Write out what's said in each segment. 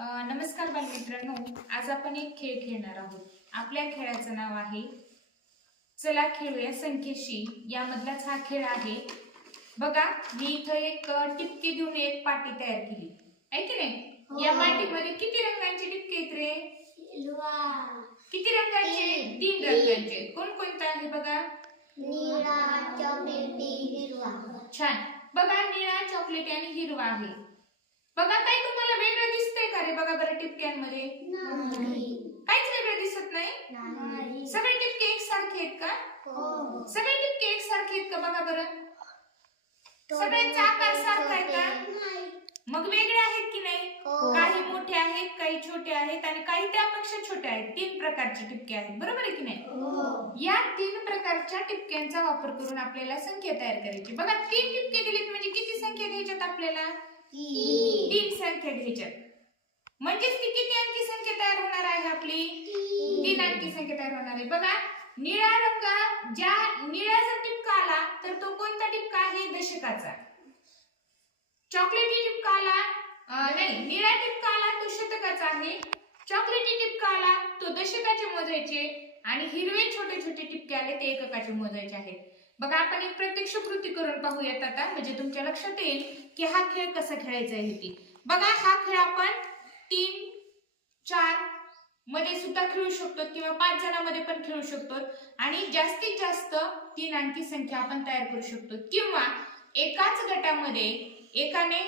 नमस्कार बालमित्रांनो, आज आपण एक खेळ खेळणार आहोत. आपल्या खेळाचं नाव आहे चला खेळूया संख्येशी. यामधलाच हा खेळ आहे. बघा, मी इथं एक टिपके देऊन एक पाटी तयार केली आहे की नाही. या पाटीमध्ये किती रंगांचे टिपके आहेत रे? किती रंगाचे? 3 रंगांचे. कोणकोणते आहे बघा? निळा, चॉकलेटी, हिरवा. छान. बघा, निळा, चॉकलेटी आणि हिरवा आहे. बघा, काही तुम्हाला वेगळं दिसतंय का रे? बघा बरं टिपक्यांमध्ये काहीच वेगळं दिसत नाही. सगळे टिपके एकसारखे आहेत का? सगळे टिपके एकसारखे आहेत का? बघा बरं, सगळ्यांचा आकार सारखा आहे का? मग वेगळे आहेत की नाही? काही मोठे आहेत, काही छोटे आहेत आणि काही त्यापेक्षा छोटे आहेत. 3 प्रकारचे टिपके आहेत, बरोबर आहे की नाही? या 3 प्रकारच्या टिपक्यांचा वापर करून आपल्याला संख्या तयार करायची. बघा, 3 टिपके दिलेत म्हणजे किती संख्या घ्यायच्यात आपल्याला? 3 संख्या घ्यायच्यात. म्हणजेच ती किती अंकी संख्या तयार होणार आहे आपली? 3 अंकी संख्या तयार होणार आहे. बघा, निळा रंग, ज्या निळा जर टिपका आला तर तो कोणता टिपका आहे? दशकाचा. चॉकलेटी टिपका आला, नाही, निळा टिपका आला तो शतकाचा आहे. चॉकलेटी टिपका आला तो दशकाचे मोजायचे आणि हिरवे छोटे छोटे टिपके आले ते एककाचे मोजायचे आहेत. बघा, आपण एक प्रत्यक्ष कृती करून पाहूयात आता, म्हणजे तुमच्या लक्षात येईल की हा खेळ कसा खेळायचा आहे ती. बघा, हा खेळ आपण 3, 4 मध्ये सुद्धा खेळू शकतो किंवा 5 जणांमध्ये पण खेळू शकतो आणि जास्तीत जास्त 3 अंकी संख्या आपण तयार करू शकतो. किंवा एकाच गटामध्ये एकाने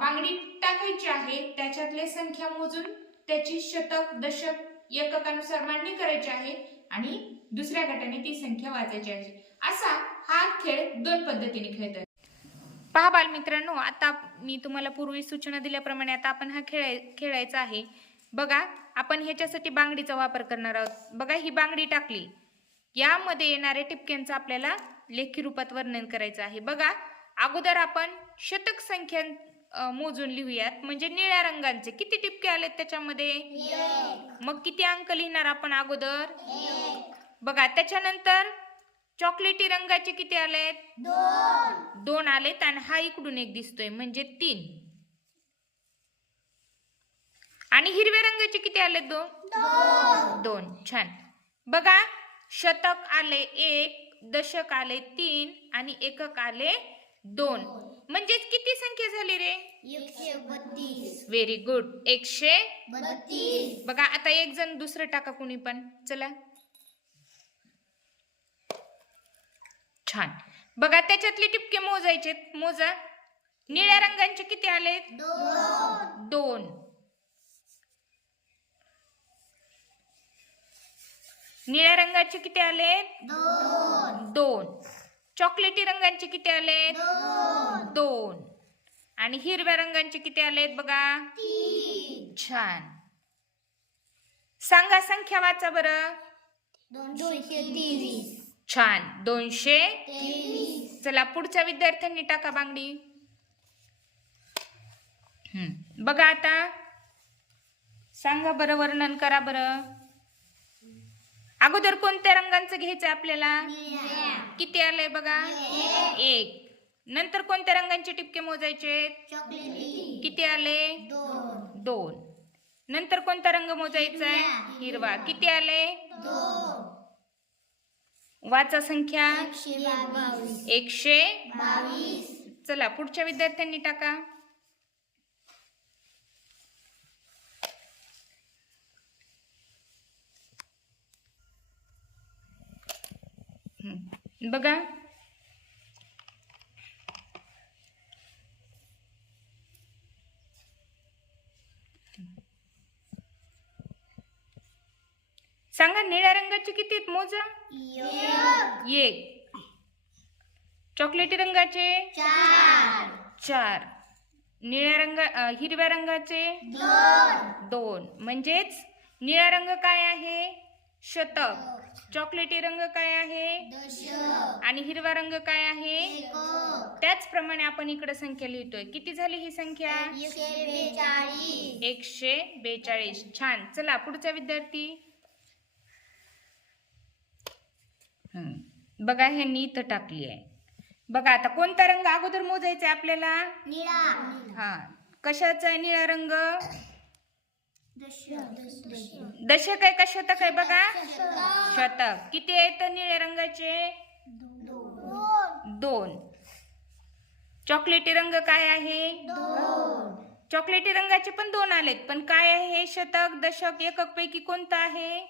बांगडी टाकायची आहे, त्याच्यातले संख्या मोजून त्याची शतक, दशक, एककानुसार मांडणी करायची आहे आणि दुसऱ्या गटाने ती संख्या वाचायची आहे. असा हा खेळ 2 पद्धतीने खेळतात. पहा बालमित्रांनो, आता मी तुम्हाला पूर्वी सूचना दिल्याप्रमाणे आता आपण हा खेळायचा आहे. बघा, आपण ह्याच्यासाठी बांगडीचा वापर करणार आहोत. बघा, ही बांगडी टाकली, यामध्ये येणाऱ्या टिपक्यांचं आपल्याला लेखी रूपात वर्णन करायचं आहे. बघा, अगोदर आपण शतक संख्या मोजून लिहूयात. म्हणजे निळ्या रंगांचे किती टिपके आलेत त्याच्यामध्ये? मग किती अंक लिहिणार आपण अगोदर? बघा, त्याच्यानंतर चॉकलेटी रंगाचे किती आलेत? 2 आलेत आणि हा इकडून एक दिसतोय म्हणजे 3. आणि हिरव्या रंगाचे किती आलेत? 2. छान. बघा, शतक आले 1, दशक आले 3 आणि एकक आले 2. म्हणजेच किती संख्या झाली रे? 132. Very good, 132. बघा, आता एक जण दुसरं टाका कुणी पण. चला, छान. बघा, त्याच्यातले टिपके मोजायचे. मोजा. निळ्या रंगांचे किती आलेत? 2. निळ्या रंगाचे किती आलेत? 2. चॉकलेटी रंगांचे किती आलेत? 2. आणि हिरव्या रंगांचे किती आलेत? बघा, 3. छान. सांगा, संख्या वाचा बरं. 223. छान, 223. 23. चला, पुढच्या विद्यार्थ्यांनी टाका बांगडी. बघा, आता सांगा बरं, वर्णन करा बरं. अगोदर कोणत्या रंगांचं घ्यायचं आपल्याला? किती आलंय बघा? 1. नंतर कोणत्या रंगांचे टिपके मोजायचे? चॉकलेटी. किती आले? 2. नंतर कोणता रंग मोजायचा आहे? हिरवा. किती आले? 2. वाचा संख्या. 122. 122. चला, पुढच्या विद्यार्थ्यांनी टाका. बघा, सांगा, निळ्या रंगाचे किती आहेत? मोजा. 1. चॉकलेटी रंगाचे 4. हिरव्या रंगाचे 2. म्हणजेच निळा रंग काय आहे? शतक. चॉकलेटी रंग काय आहे? दशक. आणि हिरवा रंग काय आहे? एकक. त्याचप्रमाणे आपण इकडे संख्या लिहितोय. किती झाली ही संख्या? 142. 142. छान. चला, पुढचा विद्यार्थी. बघा, ह्यांनी इथं टाकली आहे. बघा, आता कोणता रंग अगोदर मोजायचा आहे आपल्याला? निळा. हा, कशाचा आहे निळा रंग? दशक आहे का शतक आहे बघा? शतक. किती आहेत निळ्या रंगाचे? 2. चॉकलेटी रंग काय आहे? चॉकलेटी रंगाचे पण 2 आलेत, पण काय आहे हे? शतक. दशक एकक पैकी कोणतं आहे?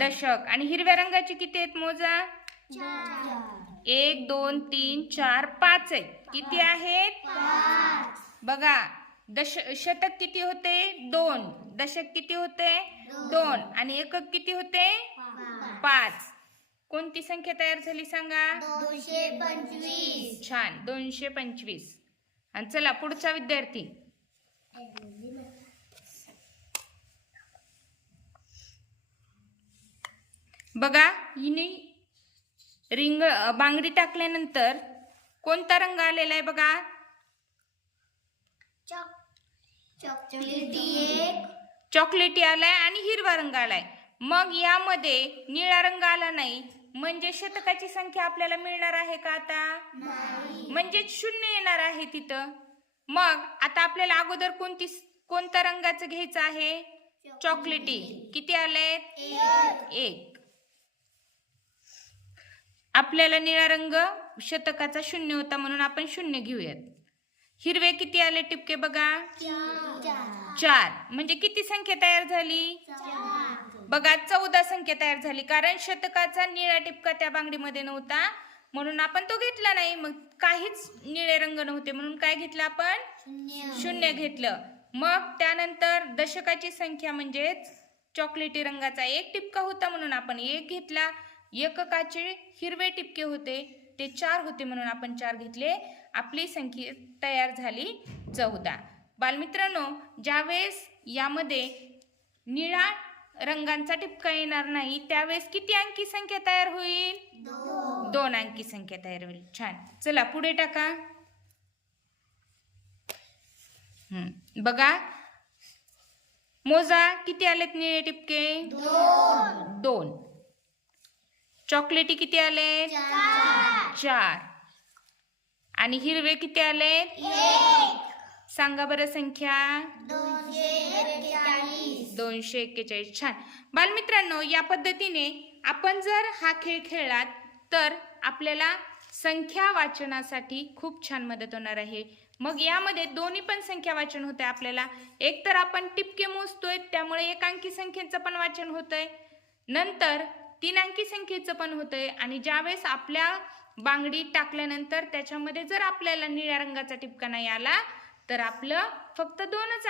दशक. आणि हिरव्या रंगाचे किती आहेत मोजा? 1 2 3 4 5 आहेत. किती आहेत? बघा, शतक किती होते? 2. दशक किती होते? 2. आणि एकक किती होते? 5. कोणती संख्या तयार झाली सांगा? 225. छान, 225. आणि चला पुढचा विद्यार्थी. बघा, हिने बांगडी टाकल्यानंतर कोणता रंग आलेला आहे बघा? चॉकलेटी आलाय आणि हिरवा रंग आलाय. मग यामध्ये निळा रंग आला नाही, म्हणजे शतकाची संख्या आपल्याला मिळणार आहे का आता? म्हणजे 0 येणार आहे तिथं. मग आता आपल्याला अगोदर कोणत्या रंगाचं घ्यायचं आहे? चॉकलेटी. किती आले? 1. आपल्याला निळा रंग शतकाचा 0 होता म्हणून आपण 0 घेऊयात. हिरवे किती आले टिपके बघा? 4. म्हणजे किती संख्या तयार झाली? बघा, 14 संख्या तयार झाली, कारण शतकाचा निळा टिपका त्या बांगडीमध्ये नव्हता म्हणून आपण तो घेतला नाही. मग काहीच निळे रंग नव्हते म्हणून काय घेतलं आपण? 0 घेतलं. मग त्यानंतर दशकाची संख्या म्हणजेच चॉकलेटी रंगाचा 1 टिपका होता म्हणून आपण 1 घेतला. एककाचे हिरवे टिपके होते ते 4 होते म्हणून आपण 4 घेतले. आपली संख्या तयार झाली 14. बालमित्रांनो, ज्यावेळेस यामध्ये निळा रंगांचा टिपका येणार नाही त्यावेळेस किती अंकी संख्या तयार होईल? 2 अंकी संख्या तयार होईल. छान. चला पुढे टाका. बघा, मोजा किती आलेत निळे टिपके? 2. चॉकलेटी किती आले? 4. आणि हिरवे किती आले? 1. सांगा बरं संख्या? 241. छान. बालमित्रांनो, या पद्धतीने आपण जर हा खेळ खेळलात तर आपल्याला संख्या वाचनासाठी खूप छान मदत होणार आहे. मग यामध्ये दोन्ही पण संख्या वाचन होते आपल्याला. एक तर आपण टिपके मोजतोय त्यामुळे 1 अंकी संख्येचं पण वाचन होतंय, नंतर 3 अंकी संख्येचं पण होतंय. आणि ज्यावेळेस आपल्या बांगडी टाकल्यानंतर त्याच्यामध्ये जर आपल्याला निळ्या रंगाचा टिपका नाही आला तर आपलं फक्त 2च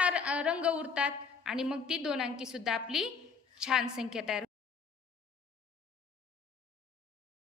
रंग उरतात आणि मग ती 2 अंकी सुद्धा आपली छान संख्या तयार